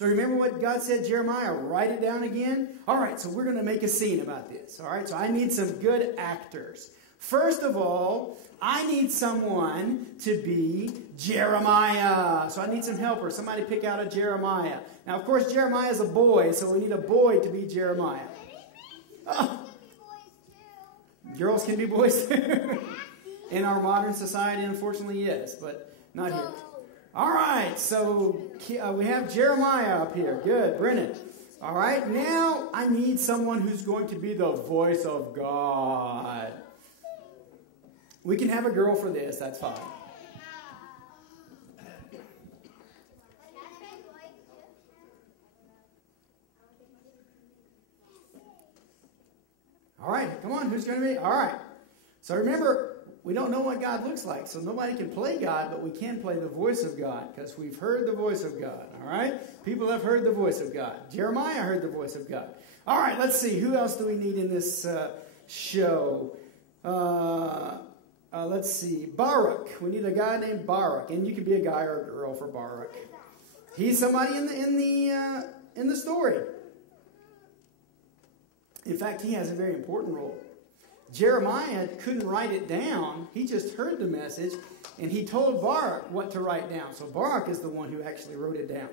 So remember what God said, Jeremiah, write it down again? All right, so we're going to make a scene about this. All right, so I need some good actors. First of all, I need someone to be Jeremiah. So I need some helpers. Somebody pick out a Jeremiah. Now, of course, Jeremiah is a boy, so we need a boy to be Jeremiah. Girls can be boys too. In our modern society, unfortunately, yes, but not here. All right, so we have Jeremiah up here. Good, Brennan. All right, now I need someone who's going to be the voice of God. We can have a girl for this, that's fine. All right, come on, who's going to be? All right. So remember, we don't know what God looks like, so nobody can play God, but we can play the voice of God because we've heard the voice of God, all right? People have heard the voice of God. Jeremiah heard the voice of God. All right, let's see. Who else do we need in this show? Let's see. Baruch. We need a guy named Baruch, and you can be a guy or a girl for Baruch. He's somebody in the story. In fact, he has a very important role. Jeremiah couldn't write it down. He just heard the message, and he told Baruch what to write down. So Baruch is the one who actually wrote it down.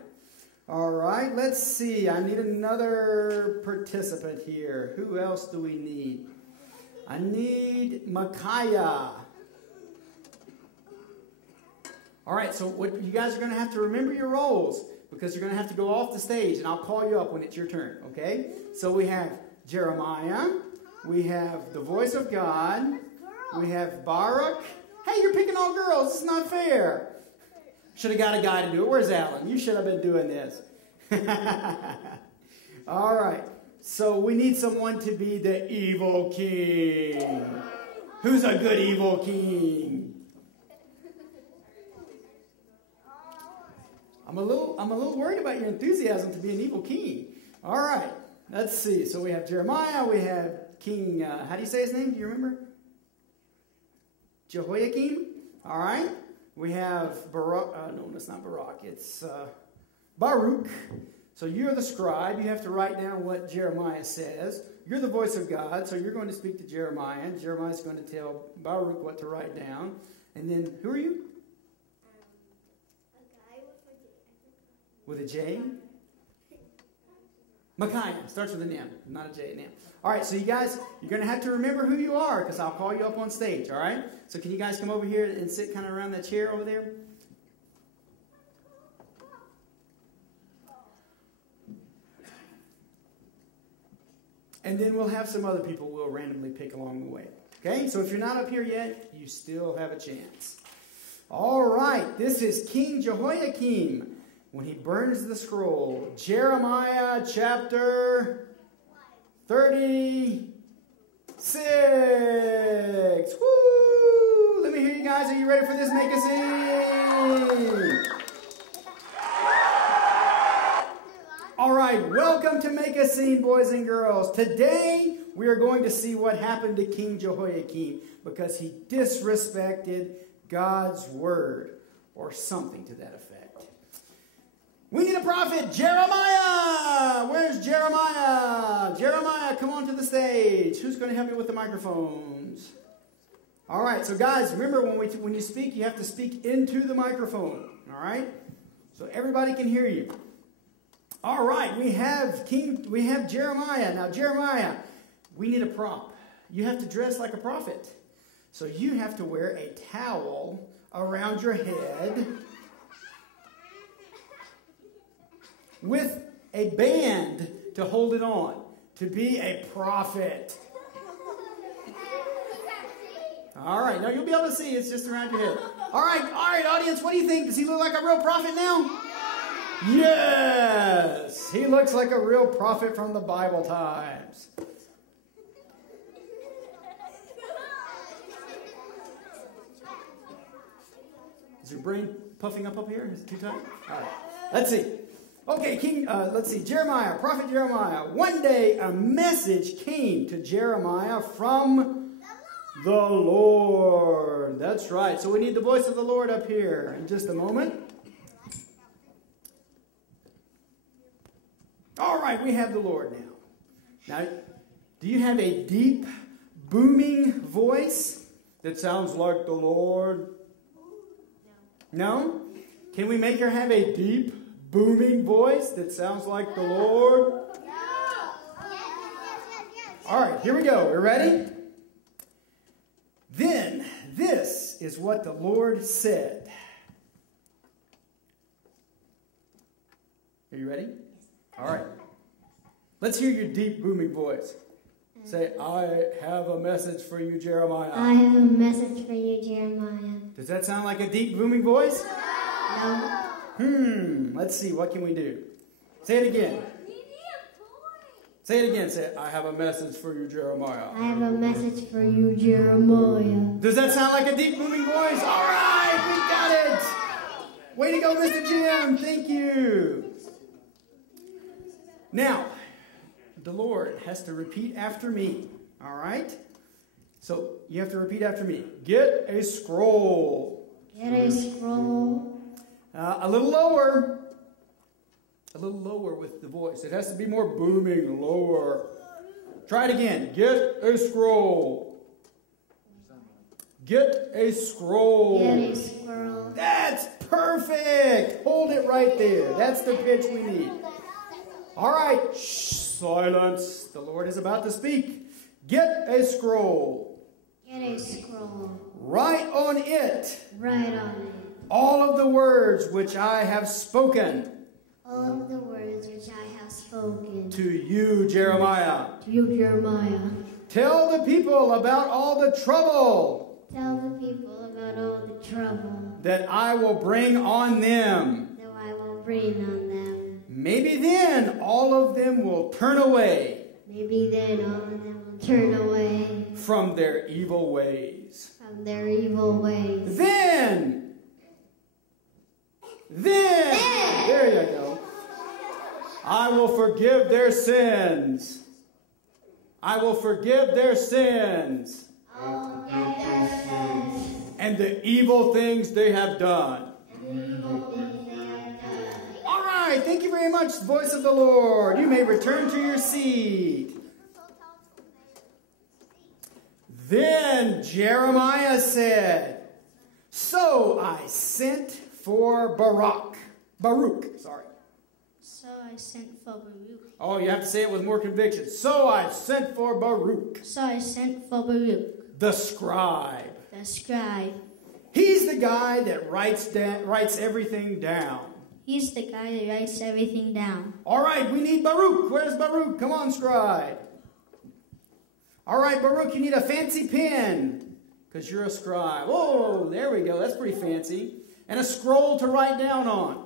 All right, let's see. I need another participant here. Who else do we need? I need Micaiah. All right, so what you guys are going to have to remember your roles because you're going to have to go off the stage, and I'll call you up when it's your turn, okay? So we have Jeremiah. We have the voice of God. We have Baruch. Hey, you're picking all girls. It's not fair. Should have got a guy to do it. Where's Alan? You should have been doing this. All right. So we need someone to be the evil king. Who's a good evil king? I'm a little worried about your enthusiasm to be an evil king. All right. Let's see. So we have Jeremiah. We have King, how do you say his name? Do you remember? Jehoiakim. All right. We have Baruch. No, that's not Baruch. It's Baruch. So you're the scribe. You have to write down what Jeremiah says. You're the voice of God, so you're going to speak to Jeremiah. Jeremiah's going to tell Baruch what to write down. And then, who are you? A guy with a J? Micaiah. Starts with an M, not a J, an M. All right, so you guys, you're going to have to remember who you are because I'll call you up on stage, all right? So can you guys come over here and sit kind of around that chair over there? And then we'll have some other people we'll randomly pick along the way. Okay, so if you're not up here yet, you still have a chance. All right, this is King Jehoiakim when he burns the scroll. Jeremiah chapter 36. Woo! Let me hear you guys. Are you ready for this? Make a scene. All right, welcome to Make a Scene, boys and girls. Today, we are going to see what happened to King Jehoiakim because he disrespected God's word or something to that effect. We need a prophet, Jeremiah. Where's Jeremiah? Jeremiah, come on to the stage. Who's going to help me with the microphones? All right, so guys, remember when you speak, you have to speak into the microphone. All right, so everybody can hear you. All right, we have Jeremiah. Now, Jeremiah, we need a prop. You have to dress like a prophet. So you have to wear a towel around your head with a band to hold it on to be a prophet. All right, now you'll be able to see it's just around your head. All right, audience, what do you think? Does he look like a real prophet now? Yes, he looks like a real prophet from the Bible times. Is your brain puffing up here? Is it too tight? All right, let's see. Okay, let's see. Jeremiah, prophet Jeremiah. One day a message came to Jeremiah from the Lord. That's right. So we need the voice of the Lord up here in just a moment. All right, we have the Lord now. Now, do you have a deep, booming voice that sounds like the Lord? No? Can we make her have a deep, booming voice that sounds like the Lord? All right, here we go. We're ready? Then, this is what the Lord said. Are you ready? All right. Let's hear your deep, booming voice. Say, I have a message for you, Jeremiah. I have a message for you, Jeremiah. Does that sound like a deep, booming voice? No. Let's see. What can we do? Say it again. Say it again. Say, I have a message for you, Jeremiah. I have a message for you, Jeremiah. Does that sound like a deep, booming voice? All right, we got it. Way to go, Mr. Jim. Thank you. Now, the Lord has to repeat after me. All right? So, you have to repeat after me. Get a scroll. Get a scroll. A little lower. A little lower with the voice. It has to be more booming, lower. Try it again. Get a scroll. Get a scroll. Get a scroll. That's perfect. Hold it right there. That's the pitch we need. All right. Shh, silence. The Lord is about to speak. Get a scroll. Get a scroll. Write on it. Write on it. All of the words which I have spoken. All of the words which I have spoken. To you, Jeremiah. To you, Jeremiah. Tell the people about all the trouble. Tell the people about all the trouble. That I will bring on them. That I will bring on them. Maybe then all of them will turn away. Maybe then all of them will turn away. From their evil ways. From their evil ways. Then. There you go. I will forgive their sins. I will forgive their sins. And the evil things they have done. All right. Thank you very much, voice of the Lord. You may return to your seat. Then Jeremiah said, so I sent for Baruch. So I sent for Baruch. Oh, you have to say it with more conviction. So I sent for Baruch. So I sent for Baruch. The scribe. The scribe. He's the guy that writes everything down. He's the guy that writes everything down. All right, we need Baruch. Where's Baruch? Come on, scribe. All right, Baruch, you need a fancy pen because you're a scribe. Oh, there we go. That's pretty fancy. And a scroll to write down on.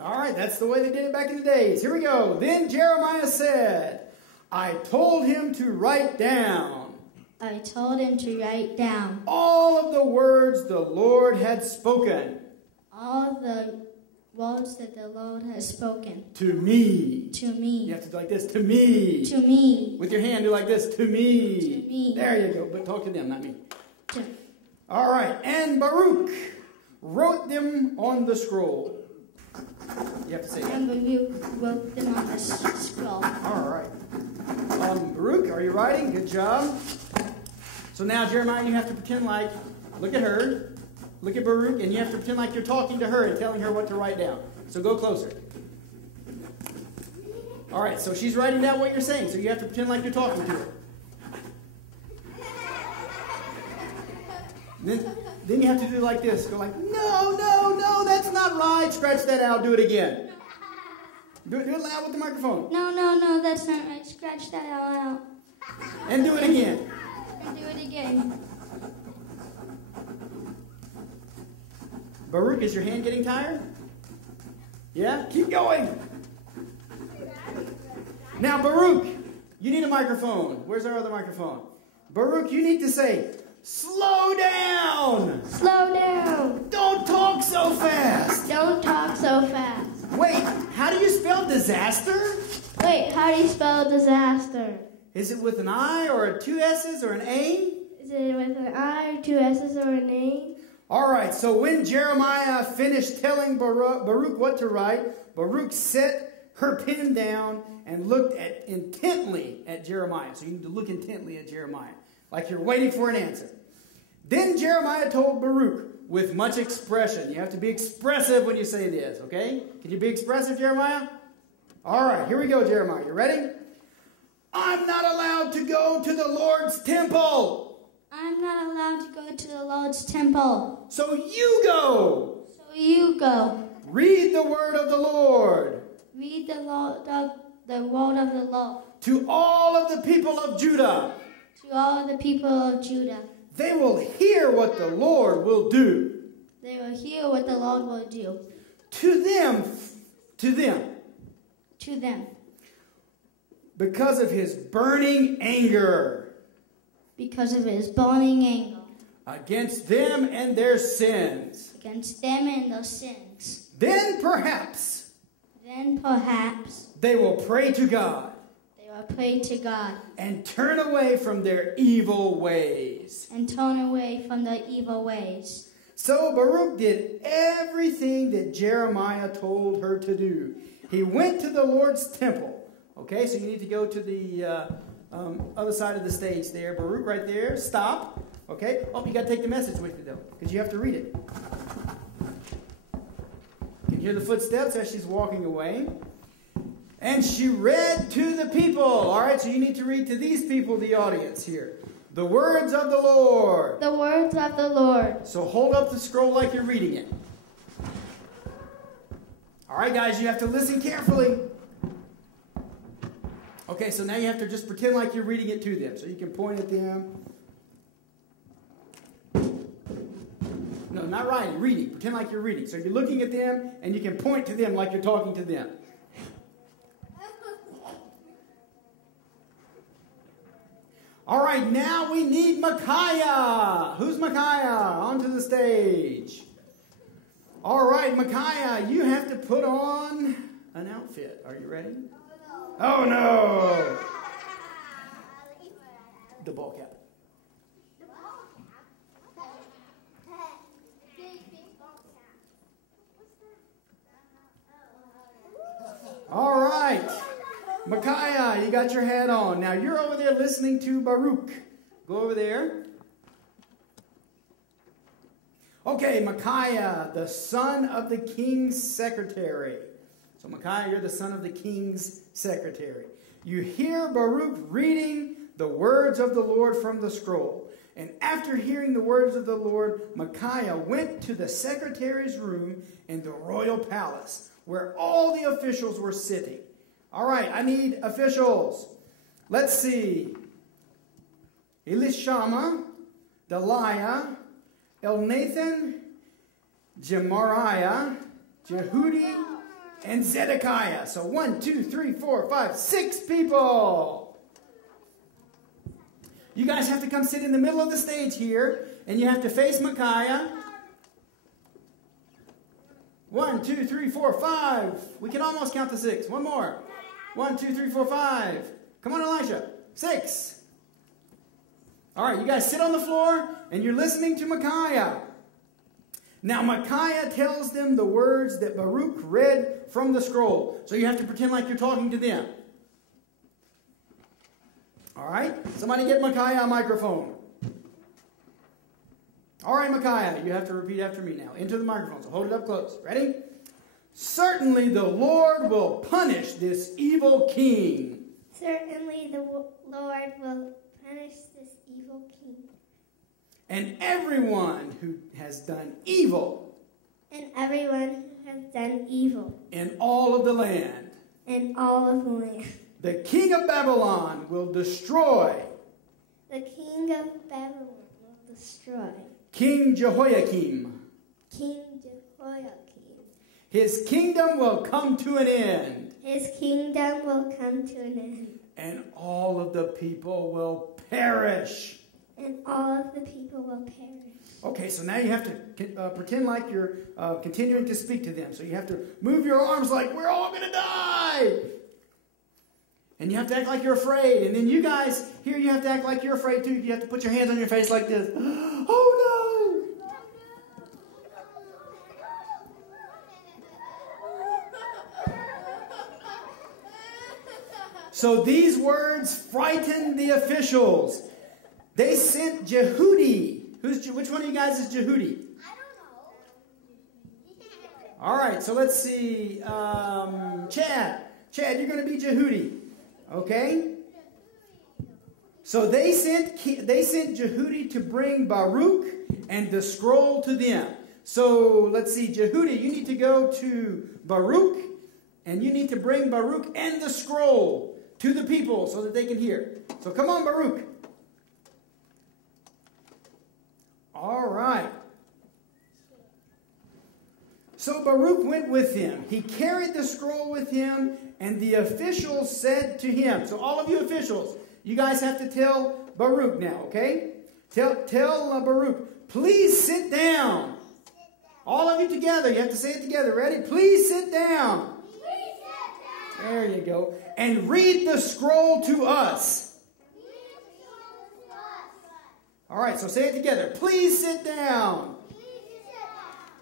All right, that's the way they did it back in the days. Here we go. Then Jeremiah said, I told him to write down. I told him to write down. All of the words the Lord had spoken. All the words that the Lord has spoken. To me. To me. You have to do like this. To me. To me. With your hand, do like this. To me. To me. There you go. But talk to them, not me. To. All right. And Baruch wrote them on the scroll. You have to say that. And Baruch wrote them on the scroll. All right. Baruch, are you writing? Good job. So now, Jeremiah, you have to pretend like, look at her, look at Baruch, and you have to pretend like you're talking to her and telling her what to write down. So go closer. All right, so she's writing down what you're saying, so you have to pretend like you're talking to her. Then you have to do like this. Go like, no, that's not right. Scratch that out. Do it again. Do it loud with the microphone. No, that's not right. Scratch that out. And do it again. And do it again. Baruch, is your hand getting tired? Yeah? Keep going. Now, Baruch, you need a microphone. Where's our other microphone? Baruch, you need to say, slow down. Slow down. Don't talk so fast. Don't talk so fast. Wait, how do you spell disaster? Wait, how do you spell disaster? Is it with an I or two S's or an A? Is it with an I, two S's, or your name? All right, so when Jeremiah finished telling Baruch what to write, Baruch set her pen down and looked intently at Jeremiah. So you need to look intently at Jeremiah, like you're waiting for an answer. Then Jeremiah told Baruch with much expression. You have to be expressive when you say this, okay? Can you be expressive, Jeremiah? All right, here we go, Jeremiah. You ready? I'm not allowed to go to the Lord's temple. I'm not allowed to go to the Lord's temple. So you go. So you go. Read the word of the Lord. Read the word of the Lord. To all of the people of Judah. To all the people of Judah. They will hear what the Lord will do. They will hear what the Lord will do. To them. To them. Because of his burning anger. Because of his burning anger. Against them and their sins. Against them and their sins. Then perhaps. They will pray to God. They will pray to God. And turn away from their evil ways. And turn away from their evil ways. So Baruch did everything that Jeremiah told her to do. He went to the Lord's temple. Okay, so you need to go to the other side of the stage there. Baruch right there. Stop. Okay. Oh, you got to take the message with you, though, because you have to read it. You can hear the footsteps as she's walking away. And she read to the people. All right, so you need to read to these people, the audience here. The words of the Lord. The words of the Lord. So hold up the scroll like you're reading it. All right, guys, you have to listen carefully. Okay, so now you have to just pretend like you're reading it to them. So you can point at them. No, not writing, reading. Pretend like you're reading. So you're looking at them, and you can point to them like you're talking to them. All right, now we need Micaiah. Who's Micaiah? Onto the stage. All right, Micaiah, you have to put on an outfit. Are you ready? Oh, no. The ball cap. All right. Micaiah, you got your hat on. Now, you're over there listening to Baruch. Go over there. Okay, Micaiah, the son of the king's secretary. So, Micaiah, you're the son of the king's secretary. You hear Baruch reading the words of the Lord from the scroll. And after hearing the words of the Lord, Micaiah went to the secretary's room in the royal palace, where all the officials were sitting. All right, I need officials. Let's see. Elishama, Delaiah, Elnathan, Gemariah, Jehudi, and Zedekiah. So 1, 2, 3, 4, 5, 6 people. You guys have to come sit in the middle of the stage here, and you have to face Micaiah. 1, 2, 3, 4, 5. We can almost count to 6. One more. 1, 2, 3, 4, 5. Come on, Elisha. 6. All right, you guys sit on the floor, and you're listening to Micaiah. Now, Micaiah tells them the words that Baruch read from the scroll. So you have to pretend like you're talking to them. All right? Somebody get Micaiah a microphone. All right, Micaiah, you have to repeat after me now. Into the microphone, so hold it up close. Ready? Certainly the Lord will punish this evil king. Certainly the Lord will punish this evil king. And everyone who has done evil. And everyone who has done evil. In all of the land. In all of the land. The king of Babylon will destroy. The king of Babylon will destroy. King Jehoiakim. King Jehoiakim. His kingdom will come to an end. His kingdom will come to an end. And all of the people will perish. And all of the people will perish. Okay, so now you have to pretend like you're continuing to speak to them. So you have to move your arms like we're all going to die. And you have to act like you're afraid. And then you guys, here you have to act like you're afraid too. You have to put your hands on your face like this. Oh So these words frightened the officials. They sent Jehudi. Which one of you guys is Jehudi? I don't know. All right, so let's see. Chad, you're going to be Jehudi. Okay? So they sent Jehudi to bring Baruch and the scroll to them. So let's see, Jehudi, you need to go to Baruch, and you need to bring Baruch and the scroll to the people so that they can hear. So come on, Baruch. All right. So Baruch went with him. He carried the scroll with him, and the officials said to him. So all of you officials, you guys have to tell Baruch now, okay? Tell Baruch, please sit down. All of you together. You have to say it together. Ready? Please sit down. Please sit down. There you go. And read the scroll to us. All right, so say it together. Please sit down.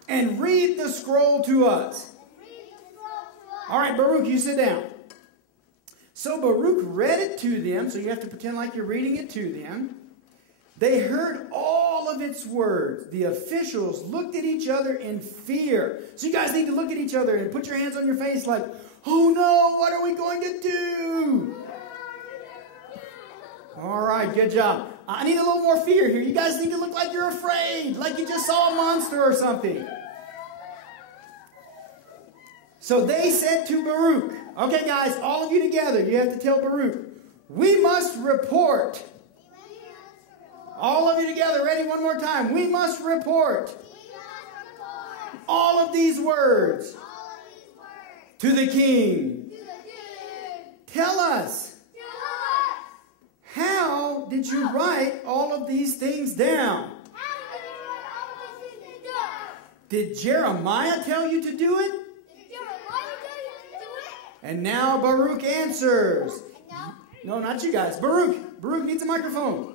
And read the scroll to us. All right, Baruch, you sit down. So Baruch read it to them, so you have to pretend like you're reading it to them. They heard all of its words. The officials looked at each other in fear. So you guys need to look at each other and put your hands on your face like, oh no, what are we going to do? All right, good job. I need a little more fear here. You guys need to look like you're afraid, like you just saw a monster or something. So they said to Baruch, okay guys, all of you together, you have to tell Baruch, we must report. All of you together, ready? One more time. We must report all of these words to the king. Tell us. How did you write all of these things down? Did Jeremiah tell you to do it? And now Baruch answers. No, not you guys. Baruch needs a microphone.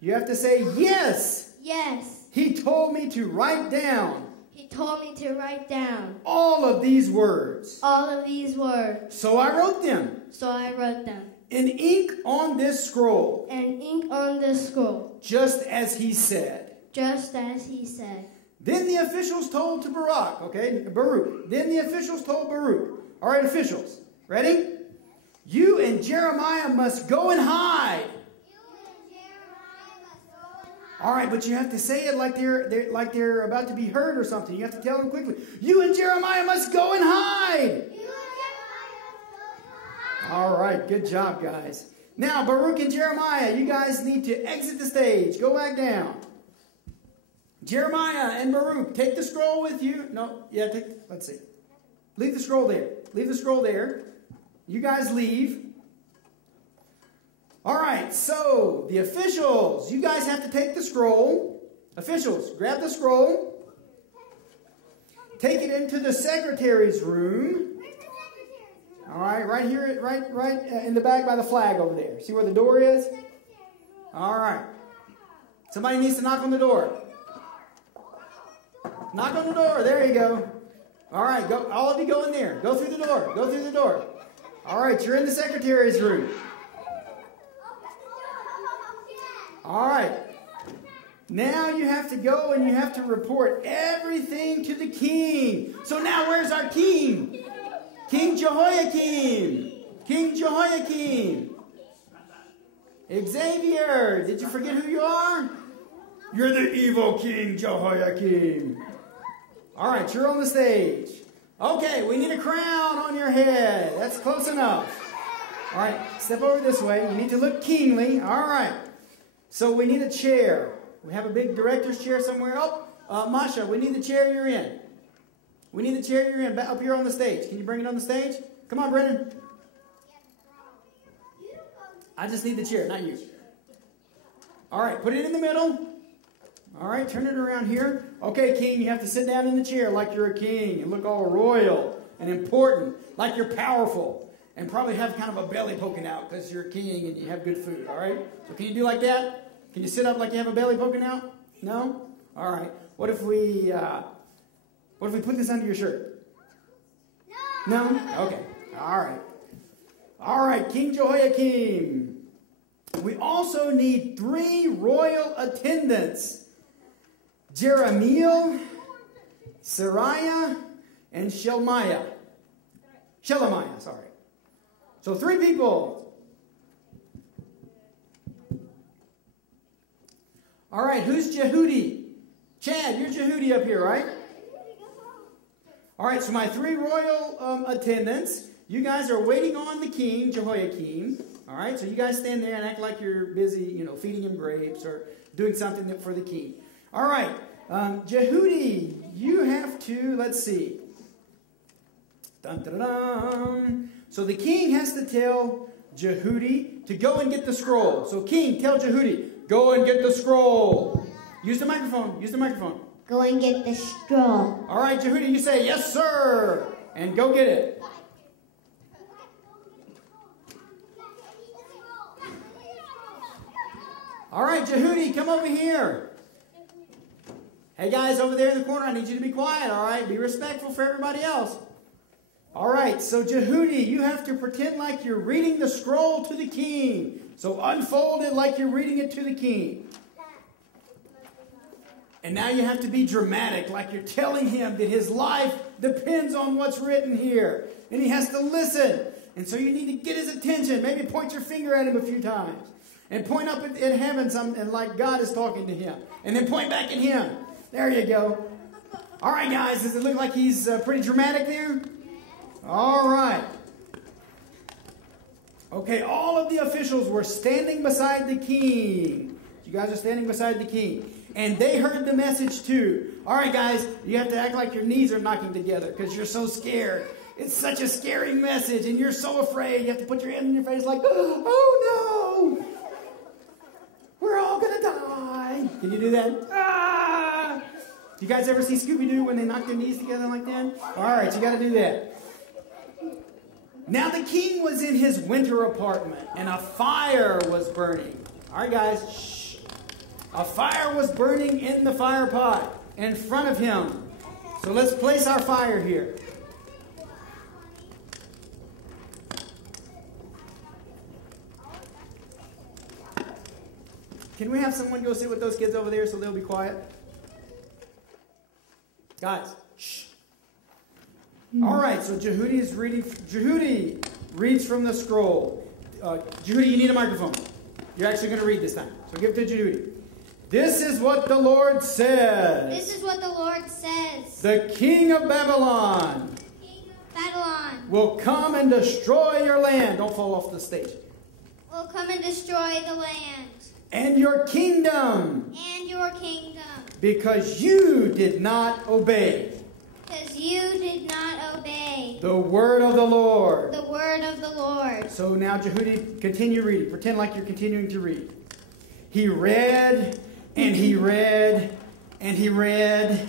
You have to say yes. Yes. He told me to write down. He told me to write down all of these words. All of these words. So I wrote them. So I wrote them. In ink on this scroll. And ink on this scroll. Just as he said. Just as he said. Then the officials told to Baruch. Then the officials told Baruch. All right, officials. Ready? You and Jeremiah must go and hide. All right, but you have to say it like they're about to be heard or something. You have to tell them quickly. You and Jeremiah must go and hide. All right, good job, guys. Now, Baruch and Jeremiah, you guys need to exit the stage. Go back down. Jeremiah and Baruch, take the scroll with you. Let's see. Leave the scroll there. Leave the scroll there. You guys leave. All right, so the officials, you guys have to take the scroll. Officials, grab the scroll. Take it into the secretary's room. All right, right here, right in the back by the flag over there. See where the door is? All right. Somebody needs to knock on the door. Knock on the door. There you go. All right, go. All of you go in there. Go through the door. Go through the door. All right, you're in the secretary's room. All right. Now you have to go and you have to report everything to the king. So now where's our king? King Jehoiakim. King Jehoiakim. Xavier, did you forget who you are? You're the evil King Jehoiakim. All right, you're on the stage. Okay, we need a crown on your head. That's close enough. All right, step over this way. You need to look kingly. All right. So we need a chair. We have a big director's chair somewhere. Masha, we need the chair you're in. We need the chair you're in up here on the stage. Can you bring it on the stage? Come on, Brendan. I just need the chair, not you. All right, put it in the middle. All right, turn it around here. Okay, king, you have to sit down in the chair like you're a king and look all royal and important, like you're powerful, and probably have kind of a belly poking out because you're a king and you have good food, all right? So can you do like that? Can you sit up like you have a belly poking out? No? All right. What if we put this under your shirt? No? Okay. All right. All right, King Jehoiakim. We also need 3 royal attendants. Jeremiel, Seraiah, and Shelemiah, sorry. So 3 people. All right, who's Jehudi? Chad, you're Jehudi up here, right? All right, so my 3 royal attendants. You guys are waiting on the king, Jehoiakim. All right, so you guys stand there and act like you're busy, feeding him grapes or doing something for the king. All right, Jehudi, you have to, let's see. Dun, dun, dun. So the king has to tell Jehudi to go and get the scroll. So king, tell Jehudi, go and get the scroll. Use the microphone. Use the microphone. Go and get the scroll. All right, Jehudi, you say, yes, sir. And go get it. All right, Jehudi, come over here. Hey, guys, over there in the corner, I need you to be quiet, all right? Be respectful for everybody else. All right, so Jehudi, you have to pretend like you're reading the scroll to the king. So unfold it like you're reading it to the king. And now you have to be dramatic, like you're telling him that his life depends on what's written here. And he has to listen. And so you need to get his attention. Maybe point your finger at him a few times. And point up at heaven and like God is talking to him. And then point back at him. There you go. All right, guys. Does it look like he's pretty dramatic there? All right. Okay, all of the officials were standing beside the king. You guys are standing beside the king. And they heard the message too. All right, guys. You have to act like your knees are knocking together because you're so scared. It's such a scary message and you're so afraid. You have to put your hand in your face like, oh no. We're all going to die. Can you do that? Ah! You guys ever see Scooby-Doo when they knock their knees together like that? All right, you got to do that. Now the king was in his winter apartment, and a fire was burning. All right, guys. Shh. A fire was burning in the fire pot in front of him. So let's place our fire here. Can we have someone go sit with those kids over there so they'll be quiet? Guys, shh. All right, so Jehudi is reading. Jehudi reads from the scroll. Jehudi, you need a microphone. You're actually going to read this time. So give it to Jehudi. This is what the Lord says. This is what the Lord says. The king of Babylon will come and destroy your land. Don't fall off the stage. Will come and destroy the land. And your kingdom. And your kingdom. Because you did not obey. Because you did not obey. The word of the Lord. The word of the Lord. So now, Jehudi, continue reading. Pretend like you're continuing to read. He read, and he read, and he read,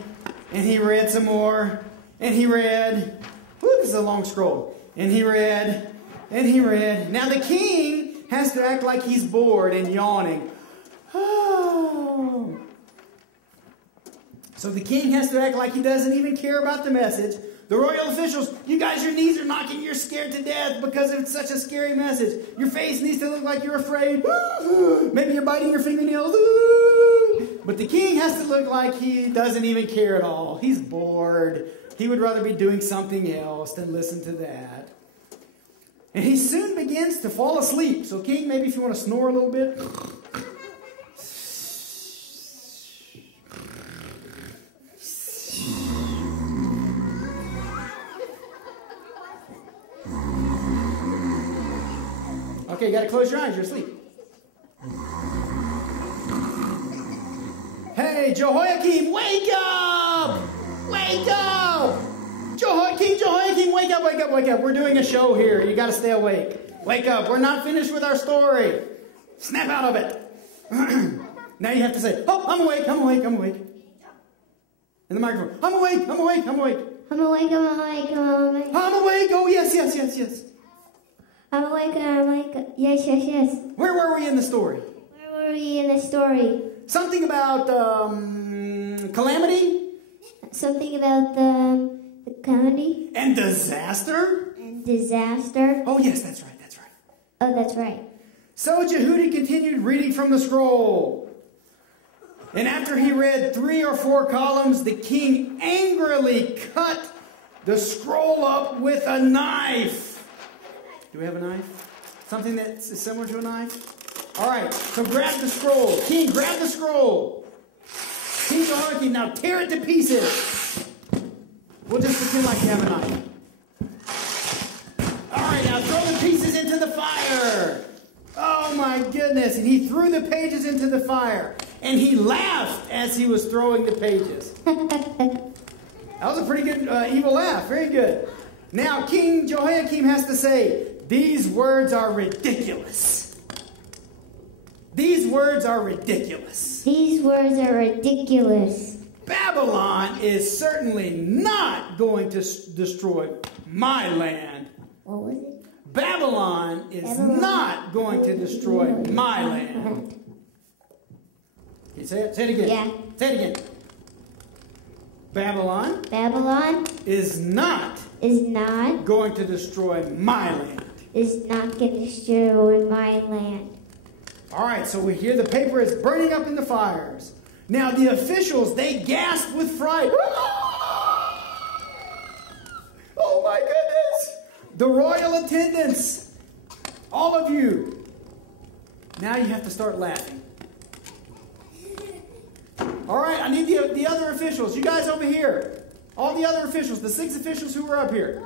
and he read some more, and he read. Whew, this is a long scroll. And he read, and he read. Now the king has to act like he's bored and yawning. Oh. So the king has to act like he doesn't even care about the message. The royal officials, you guys, your knees are knocking. You're scared to death because it's such a scary message. Your face needs to look like you're afraid. Maybe you're biting your fingernails. But the king has to look like he doesn't even care at all. He's bored. He would rather be doing something else than listen to that. And he soon begins to fall asleep. So king, maybe if you want to snore a little bit. Okay, you got to close your eyes. You're asleep. Hey, Jehoiakim, wake up! Wake up! King Jehoiakim, wake up, wake up, wake up. We're doing a show here. You got to stay awake. Wake up. We're not finished with our story. Snap out of it. Now you have to say, oh, I'm awake, I'm awake, I'm awake. In the microphone. I'm awake, I'm awake, I'm awake. I'm awake, I'm awake, I'm awake. I'm awake. Oh, yes, yes, yes, yes. I'm awake, I'm awake. Yes, yes, yes. Where were we in the story? Where were we in the story? Something about calamity? Something about the calamity? And disaster? And disaster. Oh, yes, that's right, that's right. Oh, that's right. So Jehudi continued reading from the scroll. And after he read 3 or 4 columns, the king angrily cut the scroll up with a knife. Do we have a knife? Something that's similar to a knife? All right, so grab the scroll. King, grab the scroll. King Jehoiakim, now tear it to pieces. We'll just pretend like you have a knife. All right, now throw the pieces into the fire. Oh my goodness. And he threw the pages into the fire. And he laughed as he was throwing the pages. That was a pretty good evil laugh. Very good. Now King Jehoiakim has to say, these words are ridiculous. These words are ridiculous. These words are ridiculous. Babylon is certainly not going to destroy my land. What was it? Babylon is not going to destroy my land. You say it? Say it again. Yeah. Say it again. Babylon is not going to destroy my land. Is not going to destroy my land. All right, so we hear the paper is burning up in the fires. Now the officials, they gasp with fright. Oh my goodness. The royal attendants, all of you, now you have to start laughing. All right, I need the other officials. You guys over here. All the other officials, the 6 officials who were up here.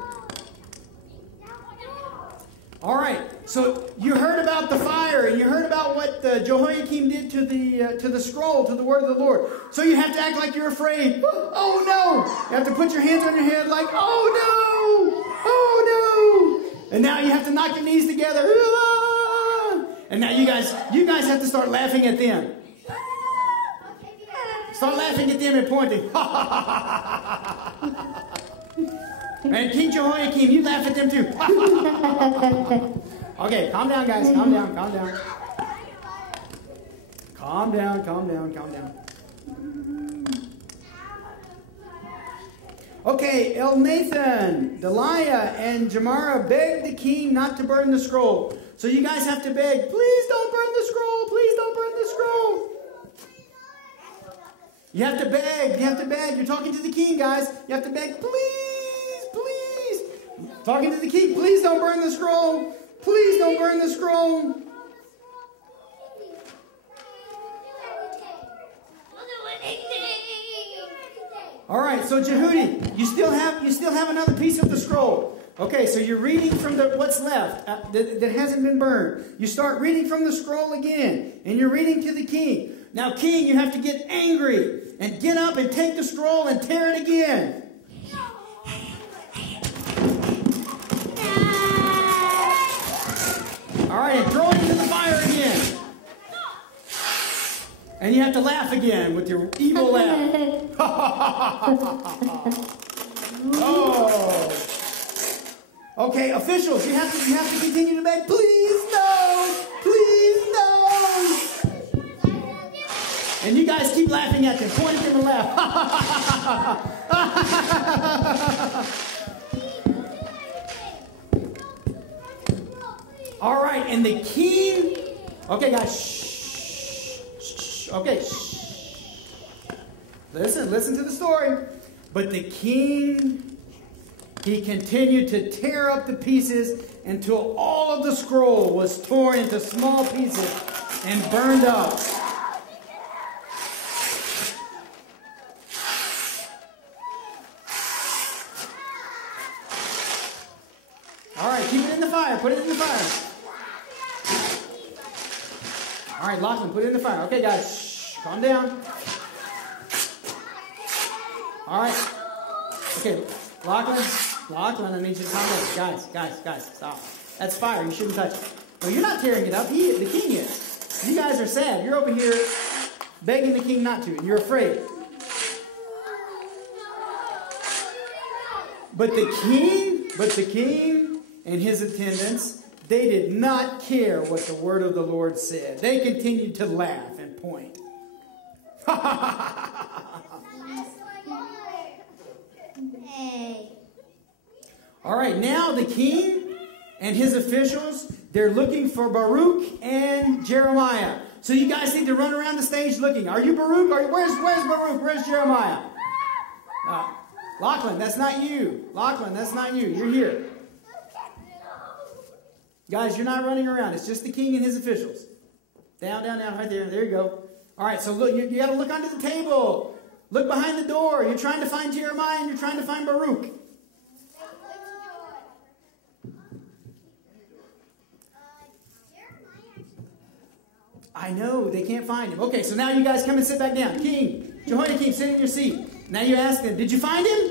All right, so you heard about the fire, and you heard about what Jehoiakim did to the scroll, to the word of the Lord. So you have to act like you're afraid. Oh no! You have to put your hands on your head like, oh no! Oh no! And now you have to knock your knees together. And now you guys have to start laughing at them. Start laughing at them and pointing. And King Jehoiakim, you laugh at them too. Okay, calm down, guys. Calm down, calm down. Calm down, calm down, calm down. Okay, Elnathan, Deliah, and Jamara begged the king not to burn the scroll. So you guys have to beg, please don't burn the scroll. Please don't burn the scroll. You have to beg. You have to beg. You're talking to the king, guys. You have to beg, please, please. Talking to the king, please don't burn the scroll. Please don't burn the scroll. All right, so Jehudi, you still have another piece of the scroll. Okay, so you're reading from what's left that hasn't been burned. You start reading from the scroll again, and you're reading to the king. Now, king, you have to get angry and get up and take the scroll and tear it again. All right, and throw it into the fire again. And you have to laugh again with your evil laugh. Oh. Okay, officials, you have to continue to beg. Please no! Please no! And you guys keep laughing at them. Point at them and laugh. All right, and the king. Okay, guys. Shh. Shh. Okay. Shh. Listen to the story. But the king, he continued to tear up the pieces until all of the scroll was torn into small pieces and burned up. All right, keep it in the fire. Put it in the fire. All right, Lachlan, put it in the fire. Okay, guys, shh, calm down. All right. Okay, Lachlan, I need you to calm down. Guys, stop. That's fire. You shouldn't touch it. No, you're not tearing it up. The king is. You guys are sad. You're over here begging the king not to, and you're afraid. But the king and his attendants, they did not care what the word of the Lord said. They continued to laugh and point. Hey. All right, now the king and his officials, They're looking for Baruch and Jeremiah. So you guys need to run around the stage looking. Are you Baruch? Where's Baruch? Where's Jeremiah? Lachlan, that's not you. Lachlan, that's not you. You're here. Guys, you're not running around. It's just the king and his officials. Down, down, down. Right there. There you go. All right, so look, you got to look under the table. Look behind the door. You're trying to find Jeremiah and you're trying to find Baruch. I know, they can't find him. Okay, so now you guys come and sit back down. King, Jehoiakim, sit in your seat. Now you ask them, did you find him?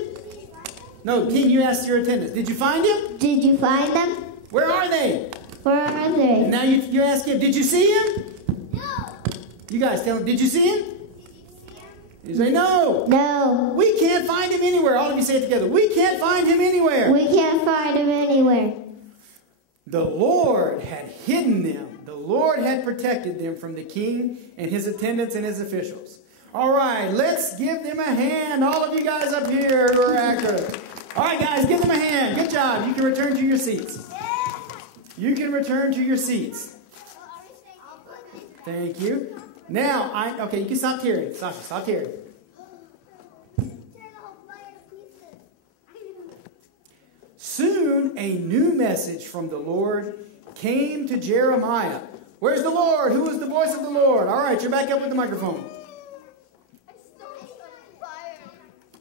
No, King, you asked your attendants. Did you find him? Did you find them? Where are they? Where are they? And now you ask him, did you see him? No. You guys tell him, did you see him? You say, no. No. We can't find him anywhere. All of you say it together. We can't find him anywhere. We can't find him anywhere. The Lord had hidden them. The Lord had protected them from the king and his attendants and his officials. All right, let's give them a hand. All of you guys up here who are active. All right, guys, give them a hand. Good job. You can return to your seats. You can return to your seats. Thank you. Now, okay, you can stop tearing. Sasha, stop tearing. Soon, a new message from the Lord came to Jeremiah. Where's the Lord? Who is the voice of the Lord? All right, you're back up with the microphone.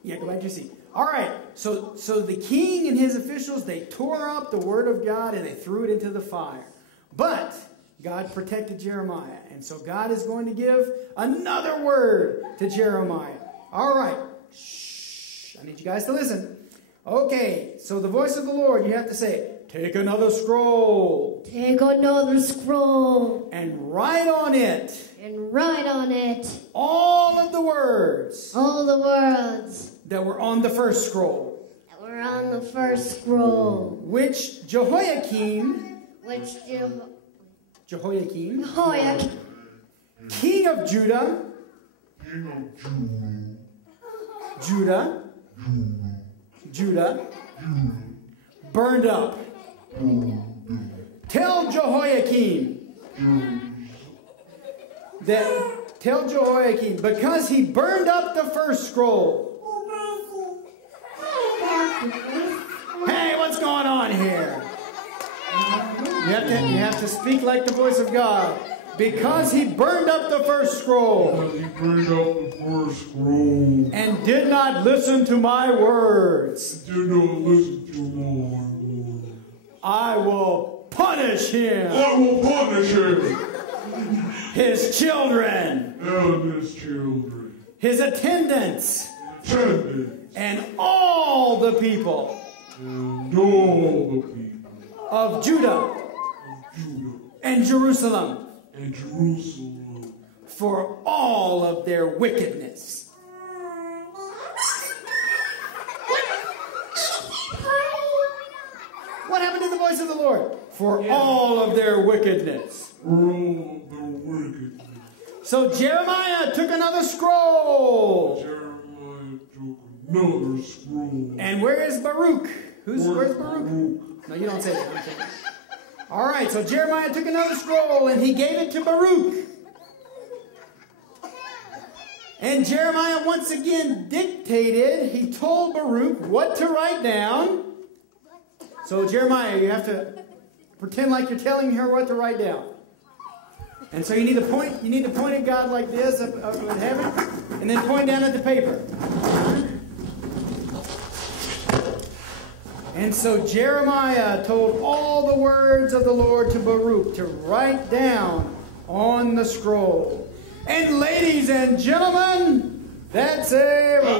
Yeah, go back to your seat. All right, so the king and his officials, they tore up the word of God and they threw it into the fire. But God protected Jeremiah. And so God is going to give another word to Jeremiah. All right. Shh. I need you guys to listen. Okay, so the voice of the Lord, you have to say, take another scroll. Take another scroll. And write on it. And write on it. All of the words. All the words. That were on the first scroll. That were on the first scroll. Which Jehoiakim. Jehoiakim. King of Judah. Judah. Burned up. Tell Jehoiakim because he burned up the first scroll. Hey, what's going on here? You have to speak like the voice of God. Because he burned up the first scroll. And did not listen to my words. I will punish him. His children. His attendants. And all the people. Of Judah. And Jerusalem. For all of their wickedness. What happened to the voice of the Lord? For all of their wickedness. So Jeremiah took another scroll. And where is Baruch? Where's Baruch? No, you don't say that. All right, so Jeremiah took another scroll and he gave it to Baruch. And Jeremiah once again dictated. He told Baruch what to write down. So Jeremiah, you have to pretend like you're telling her what to write down. And so you need to point at God like this up in heaven, and then point down at the paper. And so Jeremiah told all the words of the Lord to Baruch to write down on the scroll. And ladies and gentlemen, that's a